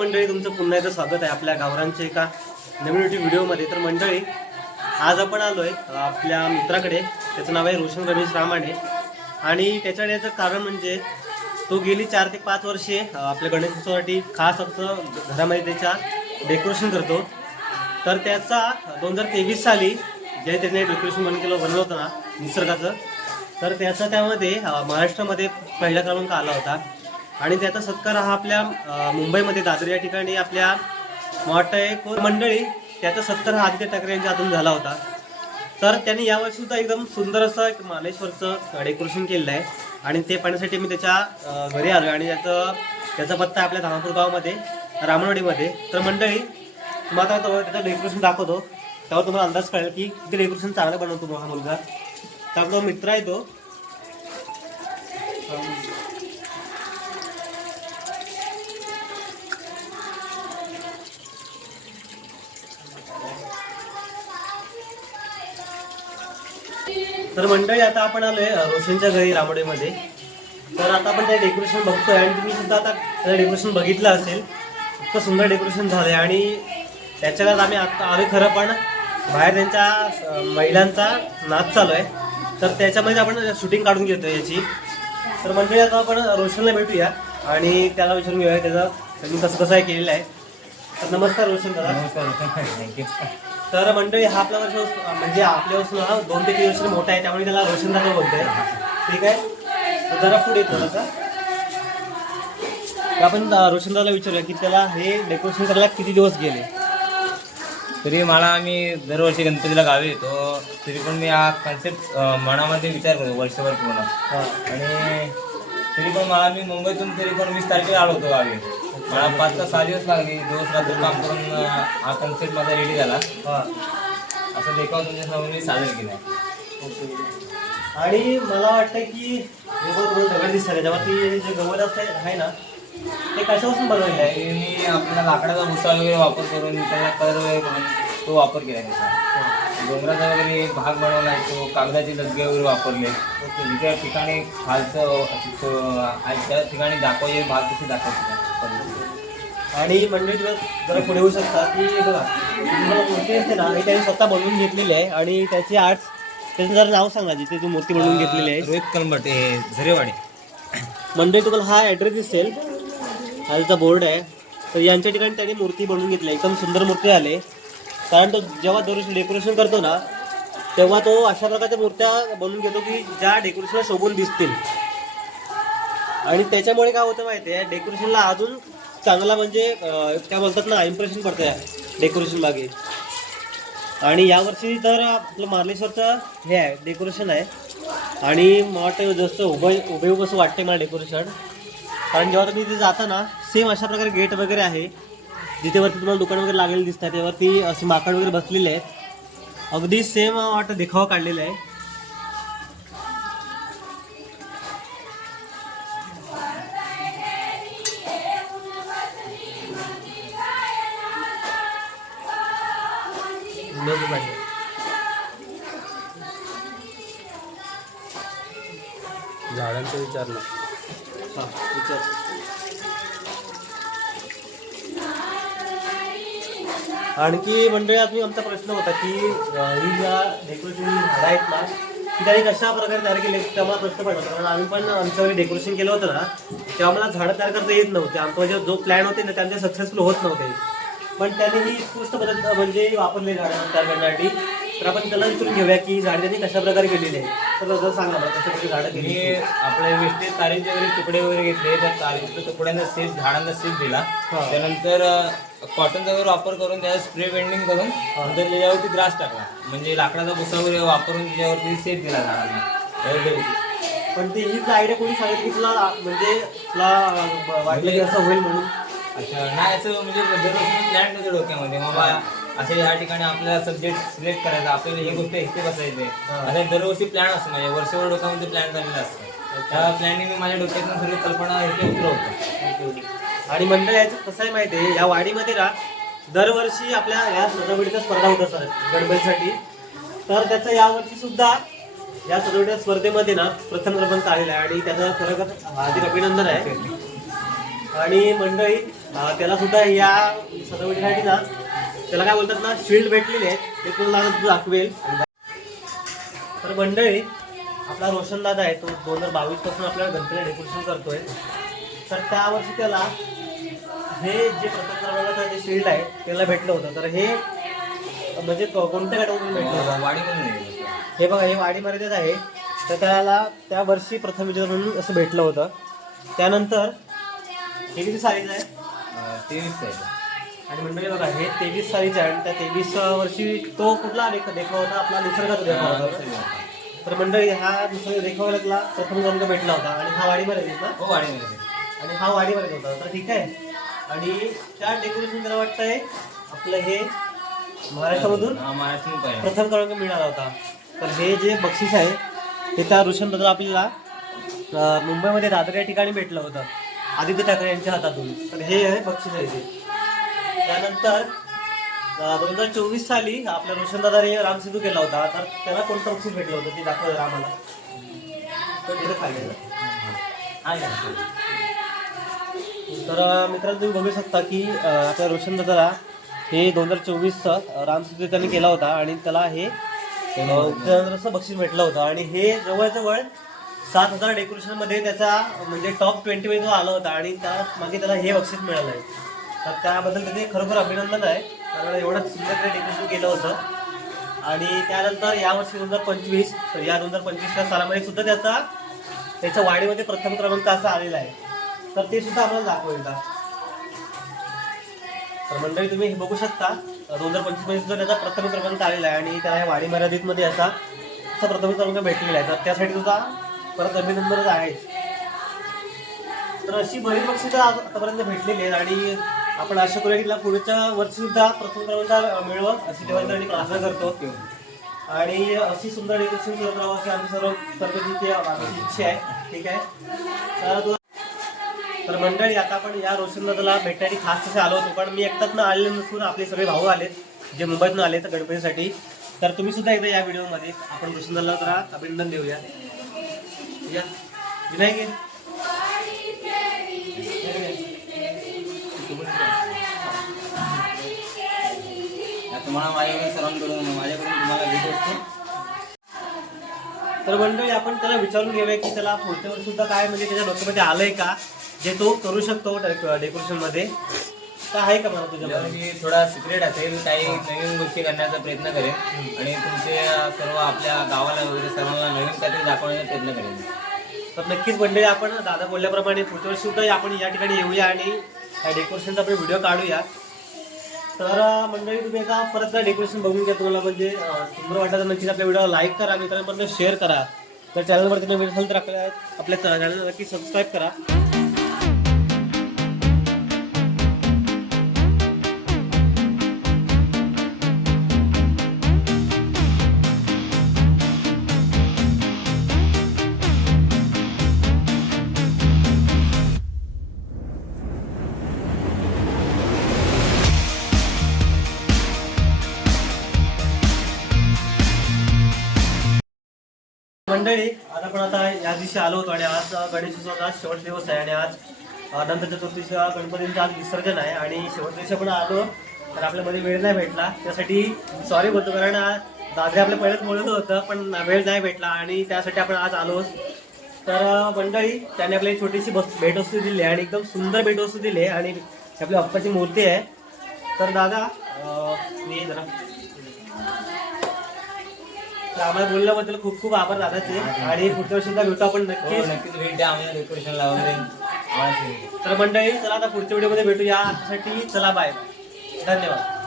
मंडळी तुमचं पुन्हा एकदा स्वागत आहे आपल्या गावरांच्या एका नवीन व्हिडिओमध्ये. तर मंडळी आज आपण आलो आहे आपल्या मित्राकडे. त्याचं नाव आहे रोशन रमेश रामाणे आणि त्याच्याकडे याचं कारण म्हणजे तो गेली चार ते पाच वर्षे आपल्या गणेशोत्सवासाठी खास असं घरामध्ये त्याच्या डेकोरेशन करतो. तर त्याचा दोन हजार तेवीस साली जे त्याने डेकोरेशन बन केलं बनवलं होतं ना निसर्गाचं. तर त्याचा त्यामध्ये महाराष्ट्रामध्ये पहिला क्रमांक आला होता. आणि त्याचा सत्कार हा आपल्या मुंबईमध्ये दादर या ठिकाणी आपल्या मोठं वाटतं एक मंडळी त्याचा सत्कार हा आदित्य ठाकरे यांच्या हातून झाला होता. तर त्यांनी यावर्षी सुद्धा एकदम सुंदर असं एक मालेश्वरचं डेकोरेशन केलेलं आहे. आणि ते पाहण्यासाठी मी त्याच्या घरी आलो आणि त्याचं त्याचा पत्ता आपल्या धामापूर गावामध्ये रामणवाडीमध्ये तर मंडळी मग आता तो त्याचं डेकोरेशन दाखवतो. त्यावर तुम्हाला अंदाज कळेल की किती डेकोरेशन चांगलं बनवतो हा मुलगा. त्यामुळे मित्र आहे तो. तर मंडळी आता आपण आलोय रोशनच्या घरी रामोडीमध्ये तर आता आपण ते डेकोरेशन बघतोय आणि तुम्ही सुद्धा आता त्याचं डेकोरेशन बघितलं असेल. इतकं सुंदर डेकोरेशन झालंय आणि त्याच्यात आम्ही आता आलोय खरं पण बाहेर त्यांच्या महिलांचा नाच चालू आहे. तर त्याच्यामध्ये आपण शूटिंग काढून घेतो याची. तर मंडळी आता आपण रोशनला भेटूया आणि त्याला विचारून घेऊया त्याचं त्यांनी कसं कसं आहे केलेलं आहे. तर नमस्कार रोशन दादा. थँक्यू तर मंडळी हा आपला वर्ष म्हणजे आपल्यापासून हा दोन ते तीन वर्ष मोठा आहे त्यामुळे त्याला रोशन दादा बोलतोय. ठीक आहे? जरा पुढे येतो थोडासा तर आपण अं, रोशन दादाला विचारूया की त्याला हे डेकोरेशन करायला किती दिवस गेले? तरी मला आम्ही दरवर्षी गणपतीला गावी येतो. तरी पण मी हा कन्सेप्ट मनामध्ये विचार करतो वर्षभर पूर्ण. आणि तरी पण मला मी मुंबईतून तरी पण वीस तारखेला आलो होतो गावी. मला पाच ते सहा दिवस लागले. दिवस रात्र काम करून हा कन्सेप्ट माझा रेडी झाला. हां. असं देखावा तुमच्यासमोर मी सादर केला. आणि मला वाटतं की हे बघ दोन दगड दिसतात त्याच्यावरती जे गवत असते आहे ना ते कशापासून बनवलेलं आहे? ते मी आपला लाकडाचा भुसा वगैरे वापर करून त्याला कलर वगैरे करून तो वापर केला त्याचा. डोंगराचा वगैरे भाग बनवला आहे तो कागदाचे डबे वगैरे वापरले त्या ठिकाणी खालचं त्या ठिकाणी दाखवायचे भाग कसे दाखवते आणि मंडळी तुला जरा पुढे येऊ शकता की बघा मूर्ती असते ना हे त्यांनी स्वतः बनवून घेतलेली आहे आणि त्याची आर्ट्स त्याचं जरा नाव सांगा जिथे तू मूर्ती बनवून घेतलेली आहे. रोहित हे झरेवाडी. मंडळी तुम्हाला हा ॲड्रेस दिसेल. हा त्याचा बोर्ड आहे. तर यांच्या ठिकाणी त्यांनी मूर्ती बनवून घेतली आहे. एकदम सुंदर मूर्ती आले कारण तो जेव्हा दरवर्षी डेकोरेशन करतो ना तेव्हा तो अशा प्रकारच्या मूर्त्या बनवून घेतो की ज्या डेकोरेशनला शोभून दिसतील. आणि त्याच्यामुळे काय होतं माहिती आहे डेकोरेशनला अजून चांगला म्हणजे काय बोलतात ना इम्प्रेशन पडतं या डेकोरेशन मागे. आणि यावर्षी तर आपलं मार्लेश्वरचं हे आहे डेकोरेशन आहे. आणि मला वाटतं जसं उभं उभे उभं असं वाटते मला डेकोरेशन कारण जेव्हा तुम्ही तिथे जाता ना सेम अशा प्रकारे गेट वगैरे आहे. जिथेवरती तुम्हाला दुकान वगैरे लागलेली दिसतात त्यावरती असे माकड वगैरे बसलेले आहेत अगदी सेम वाटतं देखावा काढलेला आहे. झाडांचं विचारलं हा, विचार. आणखी मंडळी तुम्ही आमचा प्रश्न होता की ही ज्या डेकोरेशन झाडं आहेत ना की त्यांनी कशा प्रकारे तयार केले? ते प्रश्न पडला कारण आम्ही पण आमच्याकडे डेकोरेशन केलं होतं ना तेव्हा मला झाडं तयार करता येत नव्हते. आमचा म्हणजे जो प्लॅन होते ना त्यांचे सक्सेसफुल होत नव्हते. पण त्यांनी ही उत्कृष्ट पद्धत म्हणजे वापरली झाडं तयार करण्यासाठी. तर आपण त्याला विचारून घेऊया की ही झाडं त्यांनी कशा प्रकारे केलेली आहे तर जर सांगा मला कशा प्रकारे झाडं मी केली आपल्या वेस्टेज तारीचे वगैरे तुकडे वगैरे घेतले त्या तारीच्या तुकड्यांना सेट झाडांना सेट दिला. हा. त्यानंतर कॉटनचा वगैरे वापर करून त्याला स्प्रे बेंडिंग करून नंतर त्याच्यावरती ग्रास टाकला. म्हणजे लाकडाचा भुसा वगैरे वापरून त्याच्यावरती सेट दिला झाडांना. पण ते हीच आयडिया कोणी सांगितली की तुला म्हणजे तुला वाटलं की असं होईल म्हणून? अच्छा नाही असं म्हणजे प्लॅन होते डोक्यामध्ये. बाबा असे ह्या ठिकाणी आपल्याला सब्जेक्ट सिलेक्ट करायचा आपल्याला ही गोष्ट इथे बसायचे. असं दरवर्षी प्लॅन असतो माझ्या वर्षभर डोक्यामध्ये प्लॅन झालेला असतो. त्या प्लॅनने मी माझ्या डोक्यातून सगळी कल्पना इथे उतरवतो. आणि मंडळ याचं कसं आहे माहिती आहे या वाडीमध्ये ना दरवर्षी आपल्या या सजावटीच्या स्पर्धा होत असतात गणपतीसाठी तर त्याचं यावर्षी सुद्धा या सजावटीच्या स्पर्धेमध्ये ना प्रथम क्रमांक आलेला आहे. आणि त्याचा खरोखर हार्दिक अभिनंदन आहे. आणि मंडळी त्याला सुद्धा या सजावटीसाठी ना त्याला काय बोलतात ना शिल्ड भेटलेले आहेत ते तुला तू दाखवेल. तर मंडळी आपला रोशन दादा आहे तो दोन हजार बावीसपासून आपल्याला गणपतीला डेकोरेशन करतोय. तर त्या वर्षी त्याला हे जे क्रमांकाचं जे शिल्ड आहे त्याला भेटलं होतं. तर हे म्हणजे कोणत्या गटामधून भेटलं होतं? वाडीमधून आहे. हे बघा हे वाडी मर्यादेत आहे. तर त्याला त्या वर्षी प्रथम विजेता म्हणून असं भेटलं होतं. त्यानंतर हे किती सालीचं आहे? तेवीस आहे. आणि मंडळी बघा हे तेवीस सालीचं आहे आणि त्या तेवीस वर्षी तो कुठला देख देखावा होता? आपला निसर्गाचा देखावा होता. तर मंडळी हा निसर्ग देखावाला प्रथम क्रमांक भेटला होता. आणि हा वाडी मर्यादेत ना? हो वाडीमध्ये आणि हा वाडी मर्यादेत होता. तर ठीक आहे. आणि त्या डेकोरेशन त्याला वाटतंय. आपलं हे महाराष्ट्रामधून हा प्रथम क्रमांक मिळाला होता. तर हे जे बक्षीस आहे ते त्या ऋषणबद्दल आपल्याला मुंबईमध्ये दादर या ठिकाणी भेटलं होतं. आदित्य ठाकरे यांच्या हातातून. तर हे आहे बक्षीस आहे ते. त्यानंतर दोन हजार चोवीस साली आपल्या रोशनदादाने रामसिंधू केला होता. तर त्याला कोणतं बक्षीस भेटलं होतं ते दाखवलं रामाला आम्हाला तर आहे. तर मित्रांनो तुम्ही बघू शकता की आता आपल्या रोशन दादाला हे दोन हजार चोवीसचं रामसिंधू त्यांनी केला होता आणि त्याला हे अं, बक्षीस भेटलं होतं. आणि हे जवळजवळ सात हजार डेकोरेशनमध्ये त्याचा म्हणजे टॉप ट्वेंटीमध्ये तो आला होता आणि त्या मागे त्याला हे बक्षीस मिळालं आहे तर त्याबद्दल त्याचे खरोखर अभिनंदन आहे. कारण एवढं सुंदर डेकोरेशन केलं होतं. आणि त्यानंतर यावर्षी दोन हजार पंचवीस तर या दोन हजार पंचवीसच्या सालामध्ये सुद्धा त्याचा त्याच्या वाढीमध्ये प्रथम क्रमांक असा आलेला आहे. तर ते सुद्धा आम्हाला दाखवेल का तर मंडळी तुम्ही हे बघू शकता दोन हजार पंचवीसमध्ये सुद्धा त्याचा प्रथम क्रमांक आलेला आहे आणि त्याला या वाडी मर्यादितमध्ये असा असा प्रथम क्रमांक भेटलेला आहे. तर त्यासाठी सुद्धा परत अभिनंदनच आहे. तर अशी बरीच पक्षी तर आतापर्यंत भेटलेली आहेत आणि आपण आशा करूया की तिला पुढच्या वर्षी सुद्धा प्रथम क्रमांक मिळवं अशी देवासाठी प्रार्थना करतो. आणि अशी सुंदर डेकोरेशन करत राहावं अशी आमची सर्व सर्वांची आमची इच्छा आहे. ठीक आहे? तर तर मंडळी आता आपण या रोशनदादाला भेटण्यासाठी खास तसे आलो होतो पण मी एकटाच ना आलेलो नसून आपले सगळे भाऊ आलेत जे मुंबईतून आले तर गणपतीसाठी. तर तुम्ही सुद्धा एकदा या व्हिडिओमध्ये आपण रोशनदाला जरा अभिनंदन देऊया. या. विनायक तुम्हाला माझ्याकडून सर्वांकडून माझ्याकडून तुम्हाला भेट असतो. तर मंडळी आपण त्याला विचारून घेऊया की त्याला पुढच्या वर्षी सुद्धा काय म्हणजे त्याच्या डोक्यामध्ये आलंय का? जे तो करू शकतो डेकोरेशनमध्ये. तर आहे का मला तुझ्या मी थोडा सिक्रेट असेल काही नवीन गोष्टी करण्याचा प्रयत्न करेन आणि तुमचे सर्व आपल्या गावाला वगैरे सर्वांना नवीन काहीतरी दाखवण्याचा प्रयत्न करेन. तर नक्कीच मंडळी आपण दादा बोलल्याप्रमाणे पुढच्या वर्षी सुद्धा आपण या ठिकाणी येऊया आणि डेकोरेशनचा आपण व्हिडिओ काढूया. तर मंडळी तुम्ही एका परत डेकोरेशन बघून घ्या तुम्हाला. म्हणजे सुंदर वाटलं तर नक्कीच आपल्या व्हिडिओला लाईक करा मित्रांपर्यंत शेअर करा. तर चॅनलवरती नवीन असेल तर आपल्या आपल्या चॅनलला नक्की सबस्क्राईब करा. मंडळी आता पण आता या दिवशी आलो होतो आणि आज गणेशोत्सवाचा आज शेवट दिवस आहे आणि आज अनंत चतुर्थीच्या गणपतींचं आज विसर्जन आहे आणि शेवट दिवशी आपण आलो तर आपल्यामध्ये वेळ नाही भेटला. त्यासाठी सॉरी बोलतो कारण आज दादरे आपल्या पहिलेच बोलत होतं पण वेळ नाही भेटला आणि त्यासाठी आपण आज आलो. तर मंडळी त्याने आपली छोटीशी बस भेटवस्तू दिली आणि एकदम सुंदर भेटवस्तू दिली आहे आणि आपली आपल्या मूर्ती आहे. तर दादा मी जरा तर आम्हाला बोलल्याबद्दल खूप खूप आभार दादाचे आणि पुढच्या वर्षी सुद्धा भेटू आपण हो नक्कीच भेट द्या आम्हाला डेकोरेशनला वगैरे. तर मंडळी चला आता पुढच्या व्हिडिओमध्ये भेटूया. आजसाठी चला बाय धन्यवाद.